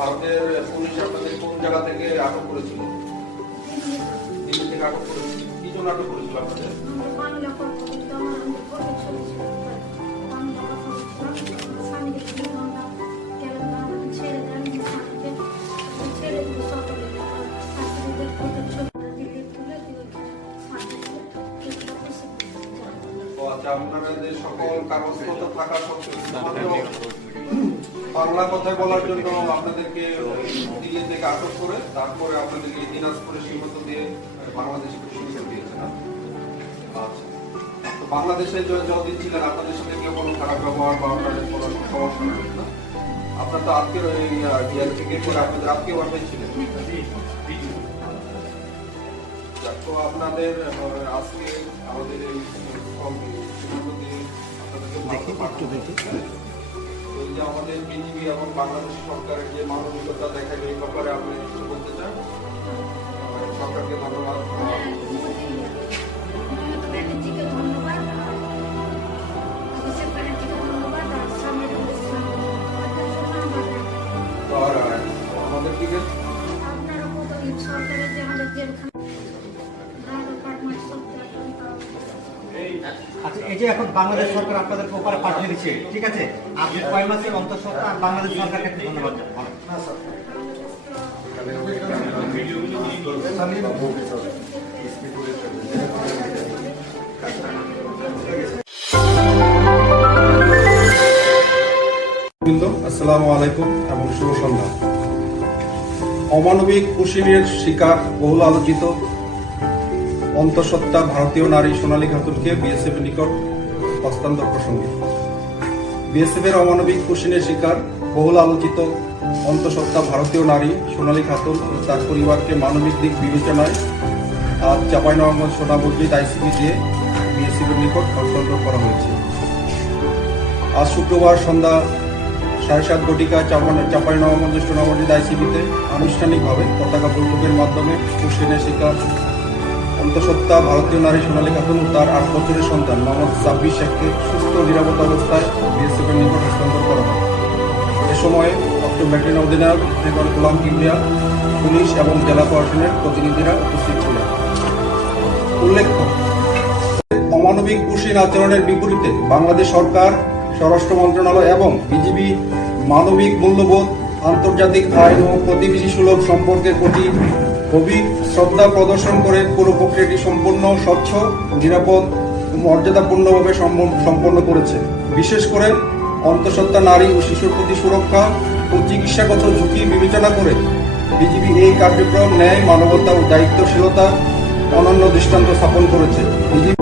ভারতের পুলিশ আপনাদের কোন জায়গা থেকে আটক করেছিল? দিল্লি থেকে আটক করেছিল? কি জন্য আটক করেছিল আপনাদের? স্বামীকে ছেড়ে দিল সকালে আচ্ছা কাগজপত্র থাকা সত্ত্বেও বাংলা কথায় বলার জন্য আপনাদেরকে দিল্লি থেকে আটক করে তারপরে আপনাদেরকে দিনাজপুরে সীমিত দিয়ে বাংলাদেশে সীমিত দিয়েছে আচ্ছা। তো বাংলাদেশে যতদিন ছিলেন আপনাদের সাথে কেউ কোনো খারাপ ব্যবহার বা আপনাদের কোনো সমস্যা না আপনার তো আজকের ওই থেকে করে আপনাদের আজকে বাসায় ছিলেন। তো আপনাদের আজকে আমাদের এই সীমান্ত দিয়ে আপনাদেরকে দেখি, একটু দেখি। যে আমাদের বিজিবি এবং বাংলাদেশ সরকারের যে মানবিকতা দেখাবে এই ব্যাপারে আপনি কিছু বলতে চান? সরকারকে ধন্যবাদ। আমাদের দিকে? আপনারা কত সরকারের যে আমাদের জেলখানা আচ্ছা এই যে এখন বাংলাদেশ সরকার আপনাদেরকে ওপারে পাঠিয়ে দিচ্ছে, ঠিক আছে? আপনি কয় মাসের অন্তঃসত্ত্বা আর বাংলাদেশ সরকারকে ধন্যবাদ আসসালামু আলাইকুম এবং শুভ সন্ধ্যা। অমানবিক কুশিনের শিকার বহুল আলোচিত অন্তঃসত্ত্বা ভারতীয় নারী সোনালী খাতুনকে বিএসএফ নিকট হস্তান্তর প্রসঙ্গে। বিএসএফ এর অমানবিক কুশিনের শিকার বহুল আলোচিত অন্তঃসত্ত্বা ভারতীয় নারী সোনালী খাতুন তার পরিবারকে মানবিক দিক বিবেচনায় আজ চাঁপাইনবাবগঞ্জ সোনা মসজিদ আইসিবি দিয়ে বিএসএফ এর নিকট হস্তান্তর করা হয়েছে। আজ শুক্রবার সন্ধ্যা সাড়ে সাত ঘটিকা চাপাই নবমঞ্জ সোনামসজিদ আইসিবিতে আনুষ্ঠানিকভাবে পতাকা বৈঠকের মাধ্যমে হুসেনের শিকার অন্তঃসত্ত্বা ভারতীয় নারী সোনালী খাতুন তার আট বছরের সন্তান মোহাম্মদ সাব্বির শেখকে সুস্থ নিরাপদ অবস্থায় বিএসএফের নিকট হস্তান্তর করা হয়। এ সময় অষ্টম ব্যাটালিয়ন অধিনায়ক ইফতেখার গোলাম কিবরিয়া, পুলিশ এবং জেলা প্রশাসনের প্রতিনিধিরা উপস্থিত ছিলেন। উল্লেখ্য, অমানবিক কুশীন আচরণের বিপরীতে বাংলাদেশ সরকার, স্বরাষ্ট্র মন্ত্রণালয় এবং বিজিবি মানবিক মূল্যবোধ আন্তর্জাতিক আইন ও প্রতিবেশী সুলভ সম্পর্কের প্রতি গভীর শ্রদ্ধা প্রদর্শন করে পুরো প্রক্রিয়াটি সম্পূর্ণ স্বচ্ছ, নিরাপদ ও মর্যাদাপূর্ণভাবে সম্পন্ন- করেছে। বিশেষ করে অন্তঃসত্ত্বা নারী ও শিশুর প্রতি সুরক্ষা ও চিকিৎসাগত ঝুঁকি বিবেচনা করে বিজিবি এই কার্যক্রম ন্যায়, মানবতা ও দায়িত্বশীলতা অনন্য দৃষ্টান্ত স্থাপন করেছে। বিজিবি